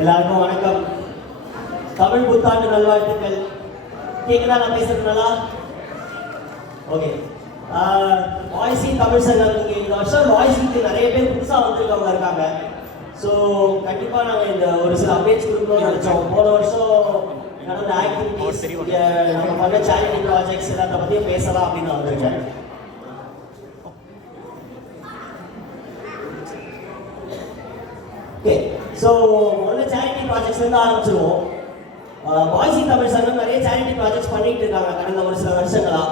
எல்லாருக்கும் வணக்கம். தமிழ் புத்தாண்டு நல்வாழ்த்துக்கள். கேக்குதா நான் பேசுறது நல்லா? ஓகே. வாய்ஸி தமிழ் சங்கம் இங்கே இந்த வருஷம் வாய்ஸிக்கு நிறைய பேர் புதுசாக வந்திருக்கவங்க இருக்காங்க. ஸோ கண்டிப்பாக நாங்கள் இந்த ஒரு சில அப்டேட்ஸ் கொடுக்கணும்னு நினச்சோம். போன வருஷம் நடந்த ஆக்டிவிட்டிஸ், நம்ம பண்ண சேரிட்டி ப்ராஜெக்ட்ஸ் எல்லாத்த பற்றியும் பேசலாம் அப்படின்னு வந்திருக்கேன். ஓகே, ஸோ முதல்ல சேரிட்டி ப்ராஜெக்ட்ஸ்லேருந்து ஆரம்பிச்சிருவோம். வாய்ஸி தமிழ் சங்கம் நிறைய சேரிட்டி ப்ராஜெக்ட்ஸ் பண்ணிட்டு இருக்காங்க கடந்த ஒரு சில வருஷங்களா.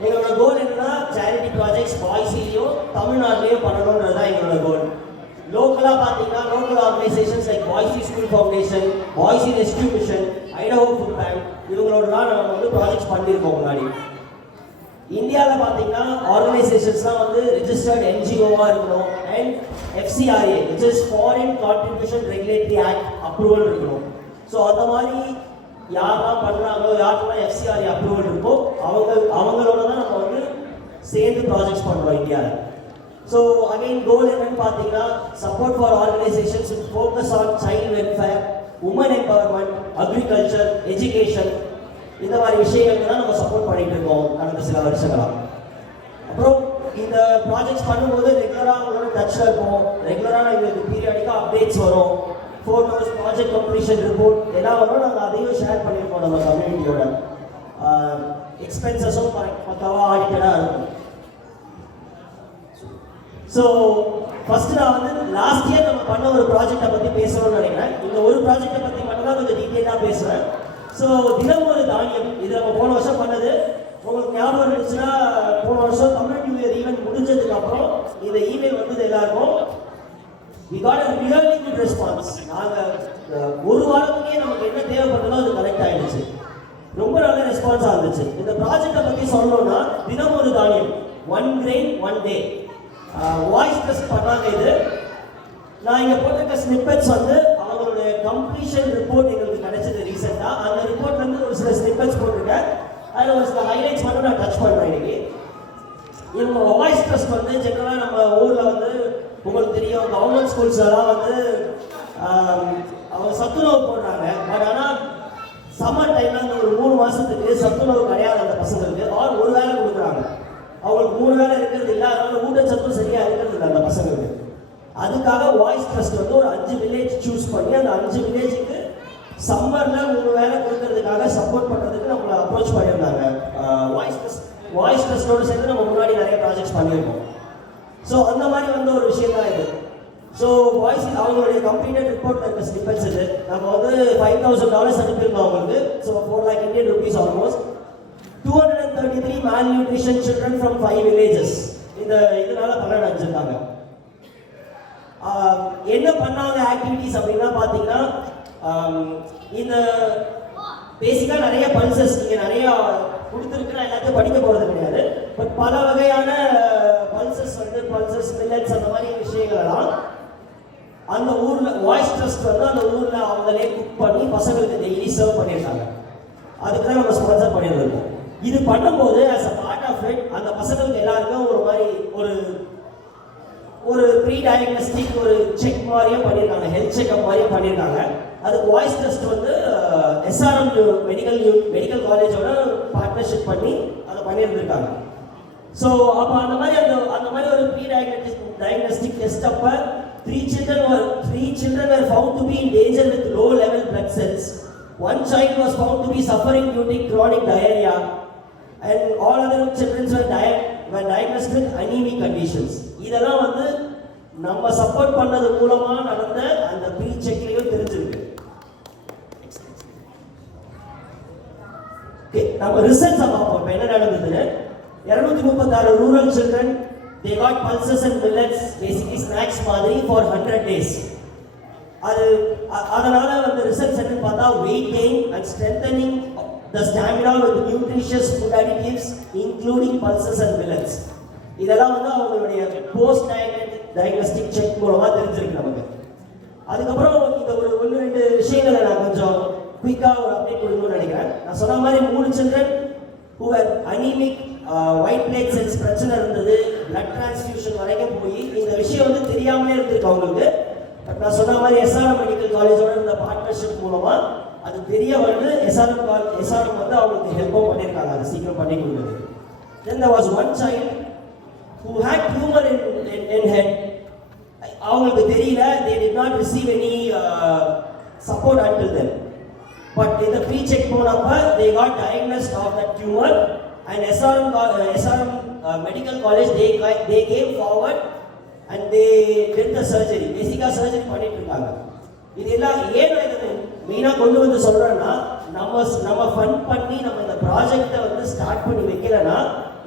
எங்களோட கோல் என்னன்னா சேரிட்டி ப்ராஜெக்ட்ஸ் வாய்ஸிலையும் தமிழ்நாட்டிலையும் பண்ணணுன்றது தான் எங்களோட கோல். லோக்கலாக பார்த்தீங்கன்னா local organisations like Boise school foundation, Boise rescue mission, Idaho food bank இவங்களோட தான் நம்ம வந்து ப்ராஜெக்ட்ஸ் பண்ணியிருக்கோம் முன்னாடி. இந்தியாவில் பார்த்தீங்கன்னா ஆர்கனைசேஷன்ஸ்லாம் வந்து ரிஜிஸ்டர்ட் என்ஜிஓவாக இருக்கணும் and FCRA which is Foreign Contribution Regulatory Act approval இருக்கணும். ஸோ அந்த மாதிரி யாரெல்லாம் பண்ணுறாங்களோ யாருக்கெல்லாம் FCRA அப்ரூவல் இருக்கோ அவங்களோட தான் நம்ம வந்து சேர்ந்து ப்ராஜெக்ட்ஸ் பண்ணுறோம் இந்தியாவில். ஸோ அகைன் கோல் என்னன்னு பார்த்தீங்கன்னா support for organisations with focus on child welfare, woman empowerment, agriculture, education இந்த மாதிரி விஷயங்களுக்கு தான் நம்ம சப்போர்ட் பண்ணிட்டு இருக்கோம் கடந்த சில வருஷங்களா. அப்புறம் இந்த ப்ராஜெக்ட்ஸ் பண்ணும்போது ரெகுலராக அவங்களோட டச்சில் இருப்போம். ரெகுலராக எங்களுக்கு பீரியாடிக்காக அப்டேட்ஸ் வரும், ஃபோட்டோஸ், ப்ராஜெக்ட் கம்ப்ளீஷன் ரிப்போர்ட் எல்லாம் வரும். நாங்கள் அதையும் ஷேர் பண்ணியிருக்கோம் நம்ம கம்யூனிட்டியோட. எக்ஸ்பென்சஸும் பக்காவாக ஆடிட்டடாக இருக்கும். ஸோ ஃபர்ஸ்ட் நான் வந்து லாஸ்ட் இயர் நம்ம பண்ண ஒரு ப்ராஜெக்டை பற்றி பேசணும்னு நினைக்கிறேன். இந்த ஒரு ப்ராஜெக்டை பற்றி மட்டும் தான் கொஞ்சம் டீட்டெயிலாக பேசுவேன். ஸோ தினம் ஒரு தானியம் இது நம்ம போன வருஷம் பண்ணது. உங்களுக்கு ஞாபகம் இருந்துச்சுன்னா போன வருஷம் தமிழ் நியூ இயர் ஈவெண்ட் முடிஞ்சதுக்கு அப்புறம் இந்த இமெயில் வந்தது எல்லாருக்கும். we got a really good response. நாங்கள் ஒரு வாரத்துக்கே நமக்கு என்ன தேவைப்பட்டதோ அது கலெக்ட் ஆயிடுச்சு. ரொம்ப நல்ல ரெஸ்பான்ஸாக இருந்துச்சு. இந்த ப்ராஜெக்டை பற்றி சொல்லணும்னா தினம் ஒரு தானியம், 1 grain 1 day வாய்ஸ் டெஸ்ட் பண்ணாங்க. இது நான் இங்கே போட்டிருக்க ஸ்னிப்பெட்ஸ் வந்து அவங்களுடைய கம்ப்ளீஷன் ரிப்போர்ட் எங்களுக்கு கிடைச்சது ரீசெண்டாக. அந்த ரிப்போர்ட்லேருந்து ஒரு சில ஸ்னிப்பெட்ஸ் போட்டிருக்கேன். அதில் ஒரு சில ஹைலைட்ஸ் மட்டும் நான் டச் பண்ணுறேன் இன்னைக்கு. இவங்க வாய்ஸ் டெஸ்ட் வந்து ஜென்ரலாக நம்ம ஊரில் வந்து உங்களுக்கு தெரியும் கவர்மெண்ட் ஸ்கூல்ஸ்லாம் வந்து அவங்க சத்துணவு போடுறாங்க. பட் ஆனால் சம்மர் டைமில் அந்த ஒரு 3 மாதத்துக்கு சத்துணவு கிடையாது அந்த பசங்களுக்கு. ஆர் ஒரு வேளை கொடுக்குறாங்க. அவங்களுக்கு 3 வேளை இருக்கிறது இல்லை, அதனால ஊட்டச்சத்தும் சரியாக இருக்கிறது இல்லை அந்த பசங்களுக்கு. அதுக்காக வாய்ஸ் டெஸ்ட் வந்து ஒரு 5 வில்லேஜ் சூஸ் பண்ணி அந்த 5 வில்லேஜுக்கு சம்மரில் 3 வேளை கொடுக்கறதுக்காக சப்போர்ட் பண்ணுறதுக்கு நம்மளை அப்ரோச் பண்ணியிருந்தாங்க. வாய்ஸ் டெஸ்ட்டோடு சேர்ந்து நம்ம முன்னாடி நிறைய ப்ராஜெக்ட்ஸ் பண்ணியிருக்கோம். ஸோ அந்த மாதிரி வந்து ஒரு விஷயம் தான் இது. ஸோ வாய்ஸ் அவங்களுடைய கம்ப்ளீட்டட் ரிப்போர்ட்டில் இருக்க ஸ்னிப்பெட்ஸ் இது. நம்ம வந்து $5,000 அனுப்பியிருந்தோம் அவங்களுக்கு. So 4 lakh Indian rupees almost. 233 malnutrition children from 5 villages இதனால பலன் அடைஞ்சிருக்காங்க. என்ன பண்ணாங்க ஆக்டிவிட்டிஸ் அப்படின்னா பார்த்தீங்கன்னா இந்த பேசிக்காக நிறைய பல்சஸ் நீங்கள் நிறையா கொடுத்துருக்கு. நான் எல்லாத்தையும் படிக்க போகிறது கிடையாது. பட் பல வகையான பல்சஸ் மில்லட்ஸ் அந்த மாதிரி விஷயங்களெல்லாம் அந்த ஊரில் வாய்ஸ் டெஸ்ட் வந்து அந்த ஊரில் அவங்களே குக் பண்ணி பசங்களுக்கு டெய்லி சர்வ் பண்ணியிருக்காங்க. அதுக்கு தான் நம்ம ஸ்பான்சர் பண்ணியிருந்தோம். இது பண்ணும்போது as a part of it அந்த பசங்களுக்கு எல்லாருக்கும் ஒரு மாதிரி ஒரு ப்ரீ டயக்னஸ்டிக் ஒரு செக் மாதிரியும் பண்ணியிருக்காங்க, ஹெல்த் செக்அப் மாதிரியும் பண்ணியிருக்காங்க. அதுக்கு வாய்ஸ் டெஸ்ட் வந்து SRM மெடிக்கல் காலேஜோட பார்ட்னர்ஷிப் பண்ணி அதை பண்ணியிருந்திருக்காங்க. ஸோ அப்போ அந்த மாதிரி ஒரு ப்ரீ டயக்னஸ்டிக் டெஸ்ட் அப்போ 3 children were found to be in danger with low level blood cells. 1 child was found to be suffering due to chronic diarrhea and all other children were diagnosed with anemic conditions. இதெல்லாம் வந்து நம்ம support பண்ணது மூலமா நடந்த அந்த pre செக்லயும் தெரிஞ்சிருக்கு. நம்ம results பார்ப்போம். இப்போ என்ன நடந்ததுன்னு 236 rural children they got pulses and millets, basically snacks மாதிரி for 100 days. அதனால வந்து ரிசல்ட்ஸ் என்னன்னு பார்த்தா weight gain and strengthening the stamina with nutritious food additives including pulses and millets. இதெல்லாம் வந்து அவங்களுடைய போஸ்ட் டயக்னஸ்டிக் செக் மூலமா தெரிஞ்சிருக்கு நமக்கு. அதுக்கப்புறம் இந்த ஒரு 1-2 விஷயங்களை நான் கொஞ்சம் குயிக்காக ஒரு அப்டேட் கொடுக்கணும்னு நினைக்கிறேன். நான் சொன்ன மாதிரி 3 children who were anemic, white blood cells பிரச்சனை இருந்தது, பிளட் டிரான்ஸ்ஃபியூஷன் வரைக்கும் போய் இந்த விஷயம் வந்து தெரியாமலே இருந்திருக்கு அவங்களுக்கு. பட் நான் சொன்ன மாதிரி எஸ்ஆர்எம் மெடிக்கல் காலேஜோட இந்த பார்ட்னர்ஷிப் மூலமா அது தெரிய வந்து எஸ்ஆர்எம் வந்து அவங்களுக்கு ஹெல்ப்பும் பண்ணியிருக்காங்க, அது சீக்கிரம் பண்ணி கொடுக்குறது. Then there was one child who had tumor in head. அவங்களுக்கு தெரியல, they did not receive any support until then. But in the pre-check போனப்ப they got diagnosed of that tumor and SRM medical college they came forward and they did the surgery. பேசிக்கா surgery பண்ணிட்டு இருக்காங்க. இதெல்லாம் ஏன் இது மெயினா கொண்டு வந்து சொல்றேன்னா, நம்ம ஃபண்ட் பண்ணி நம்ம இந்த ப்ராஜெக்ட்டை வந்து ஸ்டார்ட் பண்ணி வைக்கலன்னா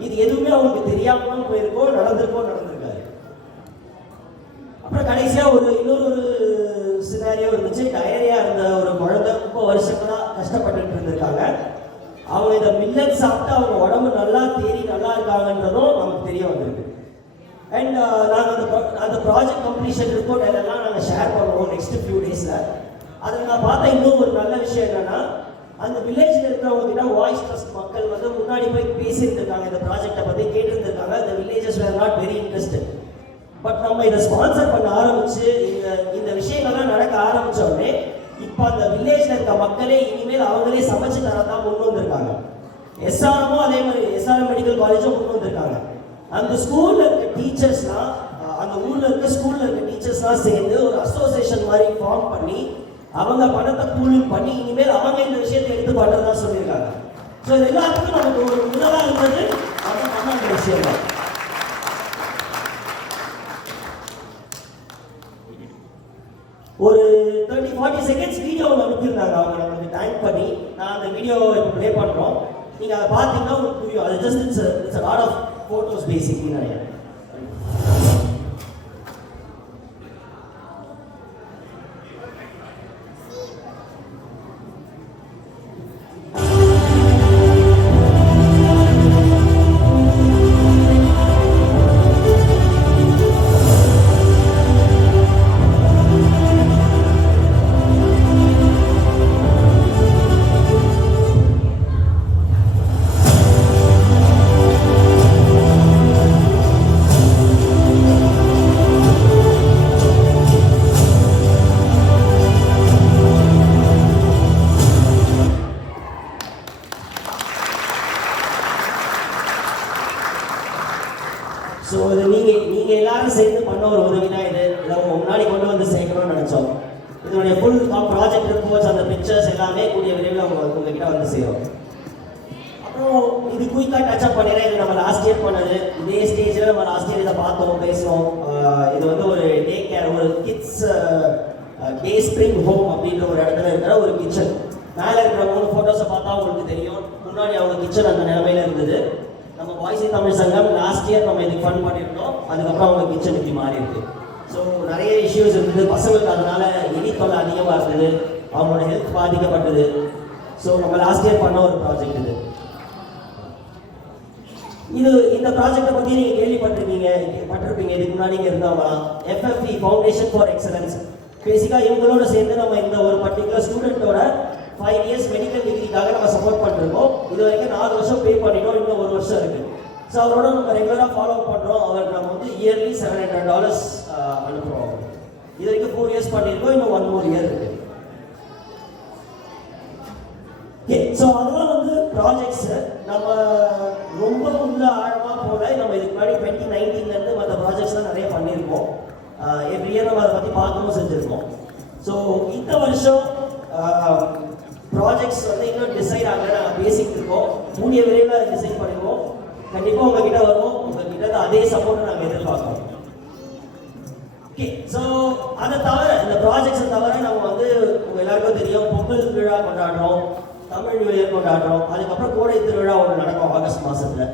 இது எதுவுமே அவங்களுக்கு தெரியாமலும் போயிருக்கோம், நடந்திருக்காரு. அப்புறம் கடைசியா இன்னொரு சினாரியோ இருந்துச்சு. டயரியா இருந்த ஒரு குழந்தை 30 வருஷங்களா கஷ்டப்பட்டு இருந்திருக்காங்க. அவங்க இந்த மில்லட் சாப்பிட்டு அவங்க உடம்பு நல்லா தேறி நல்லா இருக்காங்கன்றதும் நமக்கு தெரிய வந்திருக்கு. அண்ட் நாங்கள் அந்த ப்ராஜெக்ட் கம்ப்ளீஷன் ரிப்போர்ட் எல்லாம் நாங்கள் ஷேர் பண்ணுவோம் நெக்ஸ்ட் ஃபியூ டேஸில். அதில் நான் பார்த்த இன்னும் ஒரு நல்ல விஷயம் என்னன்னா, அந்த வில்லேஜில் இருக்கிறவங்க கிட்ட வாய்ஸ் ட்ரஸ்ட் மக்கள் வந்து முன்னாடி போய் பேசியிருந்திருக்காங்க, இந்த ப்ராஜெக்டை பற்றி கேட்டிருந்திருக்காங்க. இந்த villages where not very interested. But நம்ம இதை ஸ்பான்சர் பண்ண ஆரம்பிச்சு இந்த விஷயங்கள்லாம் நடக்க ஆரம்பிச்ச உடனே இப்போ அந்த வில்லேஜில் இருக்க மக்களே இனிமேல் அவங்களே சமைச்சு தரதான் கொண்டு வந்திருக்காங்க. எஸ்ஆர்எம்மும் அதே மாதிரி எஸ்ஆர்எம் மெடிக்கல் காலேஜும் கொண்டு வந்திருக்காங்க. அந்த ஸ்கூலில் இருக்க டீச்சர்ஸ்லாம், அந்த ஊரில் இருக்க ஸ்கூலில் இருக்க டீச்சர்ஸ்லாம் சேர்ந்து ஒரு அசோசியேஷன் மாதிரி ஃபார்ம் பண்ணி அவங்க பணத்தை பூலிங் பண்ணி இனிமேல் அவங்க இந்த விஷயத்தை எடுத்து பண்ணுறதா சொல்லியிருக்காங்க. ஸோ இது எல்லாத்துக்கும் நமக்கு ஒரு முதலாக இருந்தது அது நம்ம விஷயம் தான். ஒரு 30-40 செகண்ட்ஸ் வீடியோ அனுப்பியிருந்தாங்க அவங்க நம்மளுக்கு டைம் பண்ணி. நான் அந்த வீடியோவை இப்போ ப்ளே பண்ணுறோம், நீங்கள் அதை பார்த்தீங்கன்னா உங்களுக்கு புரியும். அது just it's lot of photos basically நிறைய. ஸோ இது நீங்கள் எல்லாரும் சேர்ந்து பண்ண ஒரு உதவி தான். இதை முன்னாடி கொண்டு வந்து சேர்க்கணும்னு நினச்சோம். இதனுடைய ஃபுல் ப்ராஜெக்ட் ரிப்போர்ட்ஸ், அந்த பிக்சர்ஸ் எல்லாமே கூடிய விரைவில் உங்ககிட்ட வந்து சேரும். அப்புறம் இது குயிக்காக டச்சப் பண்ணிடுறேன். இது நம்ம லாஸ்ட் இயர் பண்ணது. இதே ஸ்டேஜில் நம்ம லாஸ்ட் இயர் இதை பார்த்தோம், பேசுவோம். இது வந்து ஒரு டே கேர், ஒரு கிட்ஸ் டே ஸ்ப்ரிங் ஹோம் அப்படின்ற ஒரு இடத்துல இருக்கிற ஒரு கிச்சன். மேலே இருக்கிற 3 ஃபோட்டோஸை பார்த்தா உங்களுக்கு தெரியும். முன்னாடி அவங்க கிச்சன் அந்த நிலைமையில இருந்தது. நம்ம வாய்ஸ் இன் தமிழ் சங்கம் லாஸ்ட் இயர் நம்ம இதுக்கு ஃபண்ட் பண்ணியிருந்தோம். அதுக்கப்புறம் அவங்க கிச்சன் இப்படி மாறி இருக்கு. ஸோ நிறைய இஷ்யூஸ் இருந்தது. பசங்களுக்கு அதனால எலி தொல்லை அதிகமாக இருந்தது, அவங்களோட ஹெல்த் பாதிக்கப்பட்டது. ஸோ நம்ம லாஸ்ட் இயர் பண்ண ஒரு ப்ராஜெக்ட் இந்த ப்ராஜெக்டை பற்றி நீங்கள் கேள்விப்பட்டிருப்பீங்க. இதுக்கு முன்னாடி இங்கே இருந்தவங்களாம் FFE ஃபவுண்டேஷன் ஃபார் எக்ஸலன்ஸ். பேசிக்காக இவங்களோட சேர்ந்து நம்ம இந்த ஒரு பர்டிகுலர் ஸ்டூடெண்ட்டோட 5 இயர்ஸ் மெடிக்கல் டிகிரிக்காக நம்ம சப்போர்ட் பண்ணிருக்கோம். இது வரைக்கும் 4 வருஷம் பே பண்ணிட்டோம், இன்னும் 1 வருஷம் இருக்கு. ஸோ அவரோட நம்ம ரெகுலராக ஃபாலோ பண்ணுறோம். அவருக்கு நம்ம வந்து இயர்லி $700 அனுப்புகிறோம். இது வரைக்கும் 4 இயர்ஸ் பண்ணியிருக்கோம், இன்னும் 1 more இயர் இருக்கு. ஸோ அதெல்லாம் வந்து ப்ராஜெக்ட்ஸ் நம்ம ரொம்ப உள்ள ஆழமாக போல. நம்ம இதுக்கு முன்னாடி 2019 மற்ற ப்ராஜெக்ட்ஸ்லாம் நிறைய பண்ணியிருக்கோம். எவ்ரி இயர் நம்ம அதை பற்றி பார்க்கவும் செஞ்சுருக்கோம். ஸோ இந்த வருஷம் ப்ராஜெக்ட்ஸ் வந்து இன்னும் டிசைட் ஆகல. நாங்கள் பேசிக்கிட்டு இருக்கோம். கூடிய விரைவில் டிசைட் பண்ணிடுவோம். கண்டிப்பாக உங்ககிட்ட வருவோம். உங்ககிட்ட அதே சப்போர்ட்டை நாங்கள் எதிர்பார்க்கிறோம். ஓகே, ஸோ அதை தவிர இந்த ப்ராஜெக்ட்ஸை தவிர நம்ம வந்து உங்கள் எல்லாருக்கும் தெரியும், பொங்கல் விழா கொண்டாடுறோம், தமிழ் நியூ இயர் கொண்டாடுறோம். அதுக்கப்புறம் கோடை திருவிழா ஒன்று நடக்கும் ஆகஸ்ட் மாதத்தில்.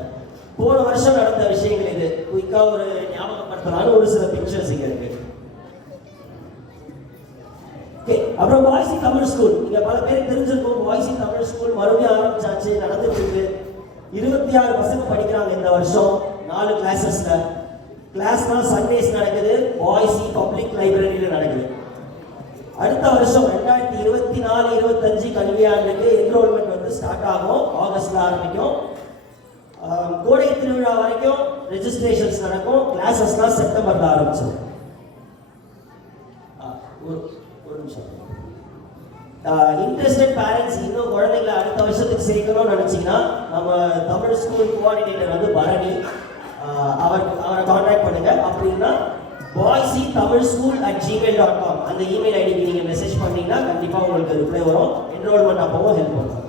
போன வருஷம் நடந்த விஷயங்கள் இது குயிக்காக ஒரு ஞாபகப்படுத்தலான்னு ஒரு சில பிக்சர்ஸ் இங்கே இருக்கு. அப்புறம் வாய்ஸ் இன் தமிழ் ஸ்கூல், இங்க பல பேர் தெரிஞ்சிருக்கும். வாய்ஸ் இன் தமிழ் ஸ்கூல் மறுபடியும் ஆரம்பிச்சாச்சு, நடந்துட்டு இருக்கு. 26 பசங்க படிக்கிறாங்க இந்த வருஷம் 4 கிளாஸஸ்ல. கிளாஸ்லாம் சண்டேஸ் நடக்குது, வாய்ஸ் பப்ளிக் லைப்ரரியில நடக்குது. அடுத்த வருஷம் 2024-25 கல்வியாண்டுக்கு என்ரோல்மெண்ட் வந்து ஸ்டார்ட் ஆகும், ஆகஸ்ட்ல ஆரம்பிக்கும். கோடை திருவிழா வரைக்கும் ரெஜிஸ்ட்ரேஷன்ஸ் நடக்கும். கிளாஸஸ்லாம் செப்டம்பர்ல ஆரம்பிச்சிடும். ஒரு நிமிஷம். இன்ட்ரெஸ்டட் பேரண்ட்ஸ் இன்னும் குழந்தைங்களை அடுத்த வருஷத்துக்கு சேர்க்கணும்னு நினச்சிங்கன்னா நம்ம தமிழ் ஸ்கூல் கோஆர்டினேட்டர் வந்து பரணி, அவரை கான்டாக்ட் பண்ணுங்க. அப்படின்னா boysetamilschool@gmail.com அந்த இமெயில் ஐடிக்கு நீங்கள் மெசேஜ் பண்ணீங்கன்னா கண்டிப்பாக உங்களுக்கு ரிப்ளை வரும். என்ரோல்மெண்ட் அப்பவும் ஹெல்ப் பண்ணுவோம்.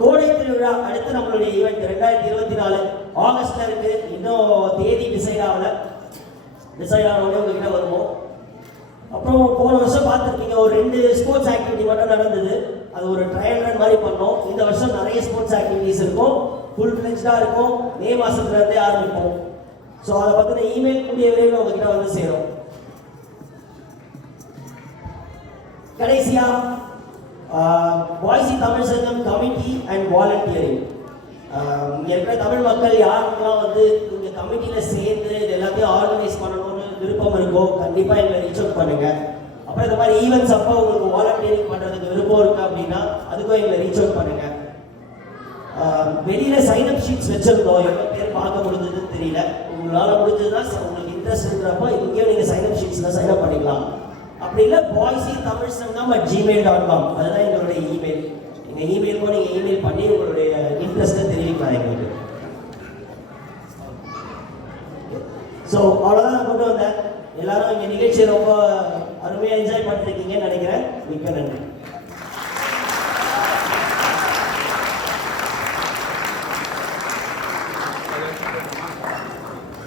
கோடை திருவிழா அடுத்து நம்மளுடைய ஈவெண்ட் 2024 ஆகஸ்ட்ல இருக்கு. இன்னும் தேதி டிசைட் ஆகல. டிசைட் ஆனவொடனே உங்ககிட்ட வருவோம். அப்புறம் போன வருஷம் பார்த்துருக்கீங்க ஒரு 2 ஸ்போர்ட்ஸ் ஆக்டிவிட்டி மட்டும் நடந்தது. அது ஒரு ட்ரையல் ரன் மாதிரி பண்ணோம். இந்த வருஷம் நிறைய ஸ்போர்ட்ஸ் ஆக்டிவிட்டிஸ் இருக்கும். ஃபுல் ஃபிளெஜ்டாக இருக்கும். மே மாசத்துல இருந்தே ஆரம்பிப்போம். ஸோ அதை பற்றின இமெயில் கூடிய விரைவில் உங்ககிட்ட வந்து சேரும். கடைசியா பாய்சி தமிழ் சங்கம் கமிட்டி அண்ட் வாலண்டியரிங். இருக்கிற தமிழ் மக்கள் யாருக்கெல்லாம் வந்து இந்த கமிட்டியில் சேர்ந்து இது எல்லாத்தையும் ஆர்கனைஸ் பண்ணணும்னு விருப்பம் இருக்கோ கண்டிப்பாக எங்களை ரீச் அவுட் பண்ணுங்க. அப்புறம் இந்த மாதிரி ஈவெண்ட்ஸ் அப்போ உங்களுக்கு வாலண்டியரிங் பண்ணுறதுக்கு விருப்பம் இருக்கு அப்படின்னா அதுக்கும் எங்களை ரீச் அவுட் பண்ணுங்க. வெளியில சைன் அப் ஷீட்ஸ் வச்சிருந்தோம். எவ்வளோ பேர் பார்க்க முடிஞ்சதுன்னு தெரியல. உங்களால் முடிஞ்சதுன்னா உங்களுக்கு இன்ட்ரெஸ்ட் இருக்கிறப்போ இங்கேயும் நீங்கள் சைன் அப் ஷீட்ஸில் சைன் அப் பண்ணிக்கலாம். அப்படி இல்லை boysetamilsangam@gmail.com அதுதான் எங்களுடைய இமெயில். நீங்கள் இமெயில் கூட நீங்கள் இமெயில் பண்ணி உங்களுடைய இன்ட்ரெஸ்ட்டை தெரிவிக்கலாம் எங்களுக்கு. ஸோ அவ்வளோதான் நான் கொண்டு வந்தேன். எல்லாரும் இங்கே நிகழ்ச்சியை ரொம்ப அருமையாக என்ஜாய் பண்ணிருக்கீங்கன்னு நினைக்கிறேன். மிக்க நன்றி.